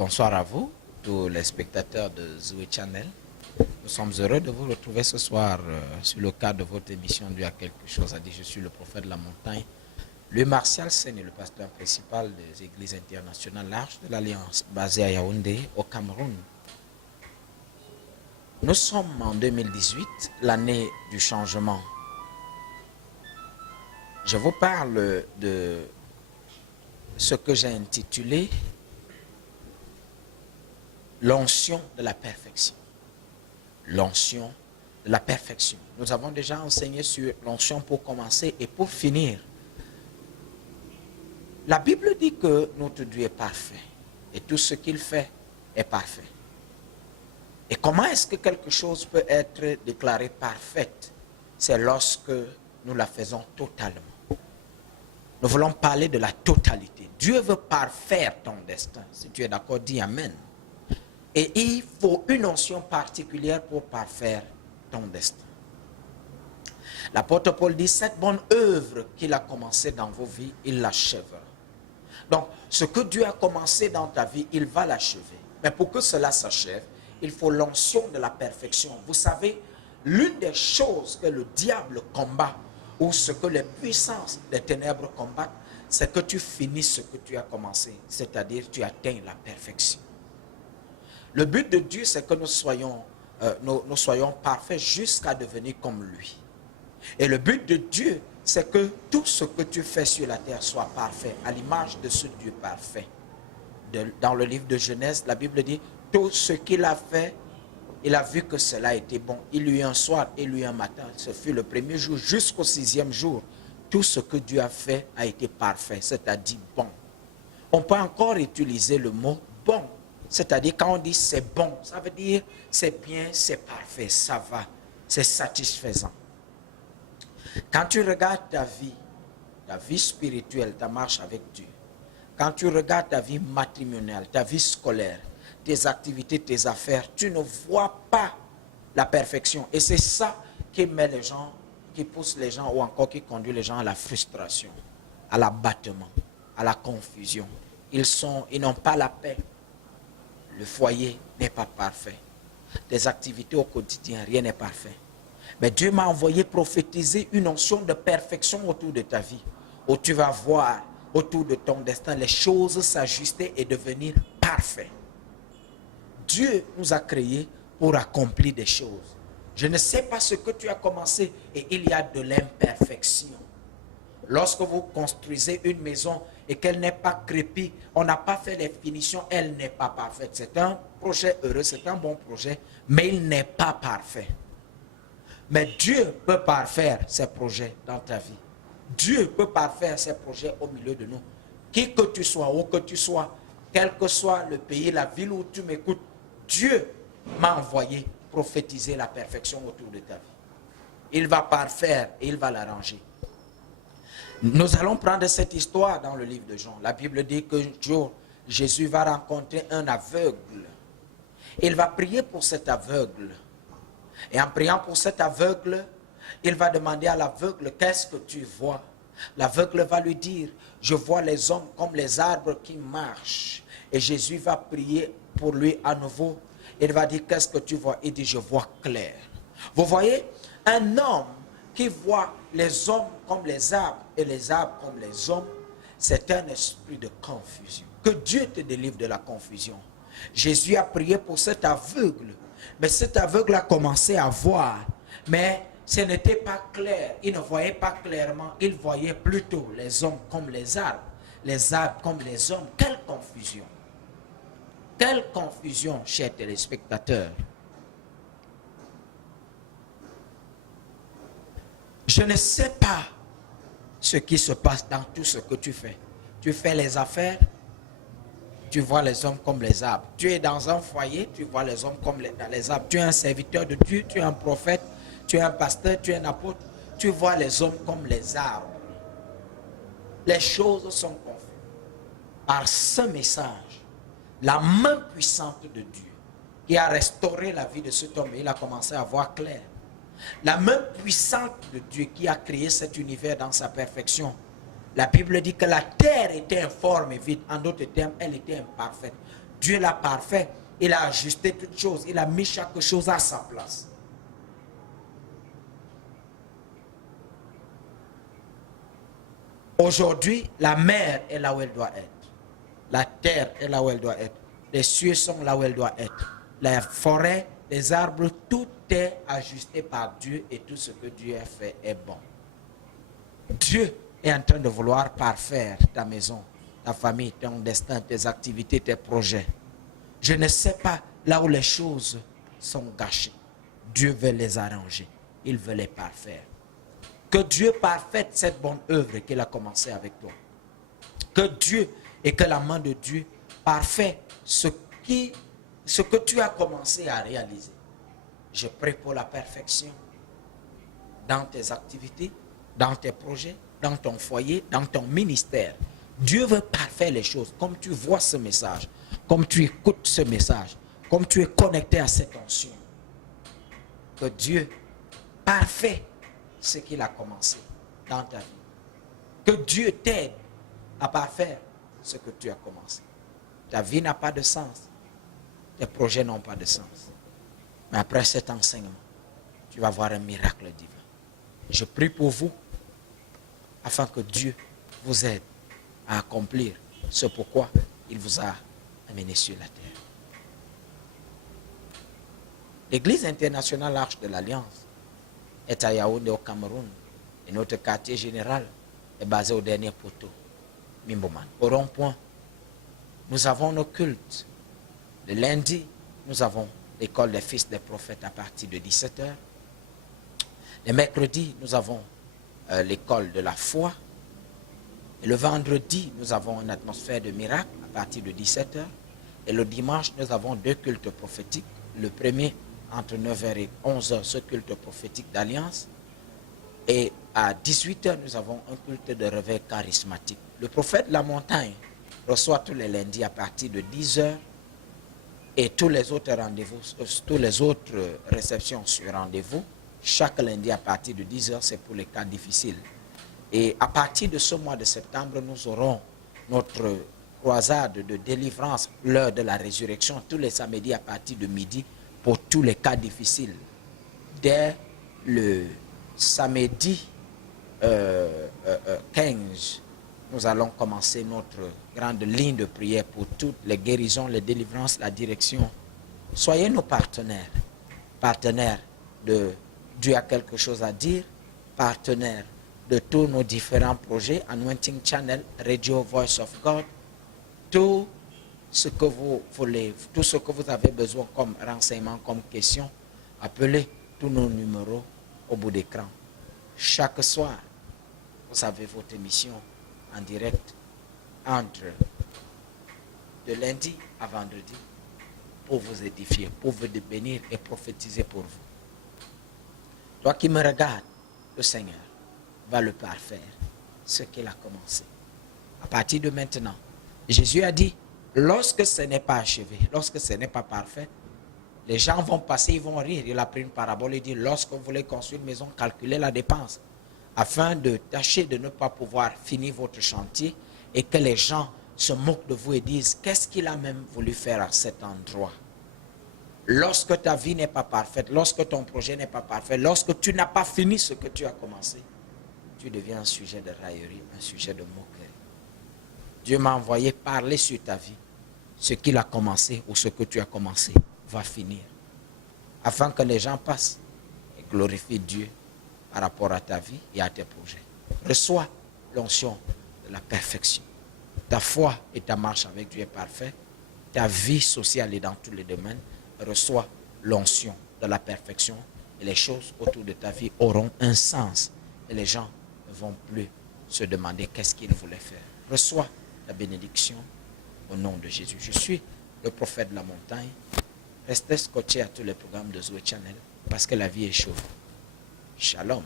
Bonsoir à vous, tous les spectateurs de Zoé Channel. Nous sommes heureux de vous retrouver ce soir sur le cadre de votre émission Dieu a quelque chose à dire. Je suis le prophète de la montagne, Louis Martial Sène, le pasteur principal des églises internationales larges de l'Alliance, basée à Yaoundé, au Cameroun. Nous sommes en 2018, l'année du changement. Je vous parle de ce que j'ai intitulé l'onction de la perfection. L'onction de la perfection. Nous avons déjà enseigné sur l'onction pour commencer et pour finir. La Bible dit que notre Dieu est parfait et tout ce qu'il fait est parfait. Et comment est-ce que quelque chose peut être déclaré parfaite? C'est lorsque nous la faisons totalement. Nous voulons parler de la totalité. Dieu veut parfaire ton destin. Si tu es d'accord, dis Amen. Et il faut une onction particulière pour parfaire ton destin. L'apôtre Paul dit, cette bonne œuvre qu'il a commencée dans vos vies, il l'achèvera. Donc, ce que Dieu a commencé dans ta vie, il va l'achever. Mais pour que cela s'achève, il faut l'onction de la perfection. Vous savez, l'une des choses que le diable combat, ou ce que les puissances des ténèbres combattent, c'est que tu finisses ce que tu as commencé, c'est-à-dire tu atteins la perfection. Le but de Dieu, c'est que nous soyons parfaits jusqu'à devenir comme lui. Et le but de Dieu, c'est que tout ce que tu fais sur la terre soit parfait, à l'image de ce Dieu parfait. Dans le livre de Genèse, la Bible dit, tout ce qu'il a fait, il a vu que cela était bon. Il y eut un soir, il y eut un matin. Ce fut le premier jour jusqu'au 6e jour. Tout ce que Dieu a fait a été parfait, c'est-à-dire bon. On peut encore utiliser le mot bon. C'est-à-dire quand on dit c'est bon, ça veut dire c'est bien, c'est parfait, ça va, c'est satisfaisant. Quand tu regardes ta vie spirituelle, ta marche avec Dieu, quand tu regardes ta vie matrimoniale, ta vie scolaire, tes activités, tes affaires, tu ne vois pas la perfection. Et c'est ça qui met les gens, qui pousse les gens ou encore qui conduit les gens à la frustration, à l'abattement, à la confusion. Ils n'ont pas la paix. Le foyer n'est pas parfait. Tes activités au quotidien, rien n'est parfait. Mais Dieu m'a envoyé prophétiser une onction de perfection autour de ta vie, où tu vas voir autour de ton destin les choses s'ajuster et devenir parfait. Dieu nous a créés pour accomplir des choses. Je ne sais pas ce que tu as commencé et il y a de l'imperfection. Lorsque vous construisez une maison et qu'elle n'est pas crépie, on n'a pas fait les finitions, elle n'est pas parfaite. C'est un projet heureux, c'est un bon projet, mais il n'est pas parfait. Mais Dieu peut parfaire ses projets dans ta vie. Dieu peut parfaire ses projets au milieu de nous. Qui que tu sois, où que tu sois, quel que soit le pays, la ville où tu m'écoutes, Dieu m'a envoyé prophétiser la perfection autour de ta vie. Il va parfaire et il va l'arranger. Nous allons prendre cette histoire dans le livre de Jean. La Bible dit qu'un jour, Jésus va rencontrer un aveugle. Il va prier pour cet aveugle. Et en priant pour cet aveugle, il va demander à l'aveugle, qu'est-ce que tu vois? L'aveugle va lui dire, je vois les hommes comme les arbres qui marchent. Et Jésus va prier pour lui à nouveau. Il va dire, qu'est-ce que tu vois? Il dit, je vois clair. Vous voyez, un homme qui voit les hommes comme les arbres et les arbres comme les hommes, c'est un esprit de confusion. Que Dieu te délivre de la confusion. Jésus a prié pour cet aveugle, mais cet aveugle a commencé à voir, mais ce n'était pas clair. Il ne voyait pas clairement, il voyait plutôt les hommes comme les arbres comme les hommes. Quelle confusion! Quelle confusion, chers téléspectateurs! Je ne sais pas ce qui se passe dans tout ce que tu fais. Tu fais les affaires, tu vois les hommes comme les arbres. Tu es dans un foyer, tu vois les hommes comme les arbres. Tu es un serviteur de Dieu, tu es un prophète, tu es un pasteur, tu es un apôtre. Tu vois les hommes comme les arbres. Les choses sont confuses. Par ce message, la main puissante de Dieu qui a restauré la vie de cet homme, il a commencé à voir clair. La main puissante de Dieu qui a créé cet univers dans sa perfection. La Bible dit que la terre était informe et vide. En d'autres termes, elle était imparfaite. Dieu l'a parfait. Il a ajusté toutes choses. Il a mis chaque chose à sa place. Aujourd'hui, la mer est là où elle doit être. La terre est là où elle doit être. Les cieux sont là où elles doivent être. La forêt, les arbres, tout est ajusté par Dieu et tout ce que Dieu a fait est bon. Dieu est en train de vouloir parfaire ta maison, ta famille, ton destin, tes activités, tes projets. Je ne sais pas là où les choses sont gâchées. Dieu veut les arranger. Il veut les parfaire. Que Dieu parfaite cette bonne œuvre qu'il a commencé avec toi. Que Dieu et que la main de Dieu parfait ce que tu as commencé à réaliser. Je prie pour la perfection dans tes activités, dans tes projets, dans ton foyer, dans ton ministère. Dieu veut parfaire les choses. Comme tu vois ce message, comme tu écoutes ce message, comme tu es connecté à cette onction. Que Dieu parfait ce qu'il a commencé dans ta vie. Que Dieu t'aide à parfaire ce que tu as commencé. Ta vie n'a pas de sens. Tes projets n'ont pas de sens. Mais après cet enseignement, tu vas voir un miracle divin. Je prie pour vous afin que Dieu vous aide à accomplir ce pourquoi il vous a amené sur la terre. L'Église internationale Arche de l'Alliance est à Yaoundé au Cameroun et notre quartier général est basé au dernier poteau, Mimboman. Au rond-point, nous avons nos cultes. Le lundi, nous avons l'école des fils des prophètes à partir de 17h. Le mercredi, nous avons l'école de la foi. Et le vendredi, nous avons une atmosphère de miracle à partir de 17h. Et le dimanche, nous avons 2 cultes prophétiques. Le premier, entre 9h et 11h, ce culte prophétique d'alliance. Et à 18h, nous avons un culte de réveil charismatique. Le prophète de la montagne reçoit tous les lundis à partir de 10h. Et tous les autres rendez-vous, toutes les autres réceptions sur rendez-vous, chaque lundi à partir de 10h, c'est pour les cas difficiles. Et à partir de ce mois de septembre, nous aurons notre croisade de délivrance, l'heure de la résurrection, tous les samedis à partir de midi, pour tous les cas difficiles. Dès le samedi 15, nous allons commencer notre grande ligne de prière pour toutes les guérisons, les délivrances, la direction. Soyez nos partenaires. Partenaires de Dieu a quelque chose à dire. Partenaires de tous nos différents projets. Anointing Channel, Radio Voice of God. Tout ce que vous voulez, tout ce que vous avez besoin comme renseignement, comme question, appelez tous nos numéros au bout d'écran. Chaque soir, vous avez votre émission en direct entre de lundi à vendredi pour vous édifier, pour vous bénir et prophétiser pour vous. Toi qui me regardes, le Seigneur va le parfaire, ce qu'il a commencé. À partir de maintenant, Jésus a dit, lorsque ce n'est pas achevé, lorsque ce n'est pas parfait, les gens vont passer, ils vont rire. Il a pris une parabole et dit, lorsque vous voulez construire une maison, calculez la dépense, afin de tâcher de ne pas pouvoir finir votre chantier et que les gens se moquent de vous et disent, qu'est-ce qu'il a même voulu faire à cet endroit? Lorsque ta vie n'est pas parfaite, lorsque ton projet n'est pas parfait, lorsque tu n'as pas fini ce que tu as commencé, tu deviens un sujet de raillerie, un sujet de moquerie. Dieu m'a envoyé parler sur ta vie. Ce qu'il a commencé ou ce que tu as commencé va finir. Afin que les gens passent et glorifient Dieu par rapport à ta vie et à tes projets. Reçois l'onction de la perfection. Ta foi et ta marche avec Dieu est parfaite. Ta vie sociale est dans tous les domaines. Reçois l'onction de la perfection et les choses autour de ta vie auront un sens. Et les gens ne vont plus se demander qu'est-ce qu'ils voulaient faire. Reçois la bénédiction au nom de Jésus. Je suis le prophète de la montagne. Restez scotché à tous les programmes de Zoé Channel parce que la vie est chaude. Shalom.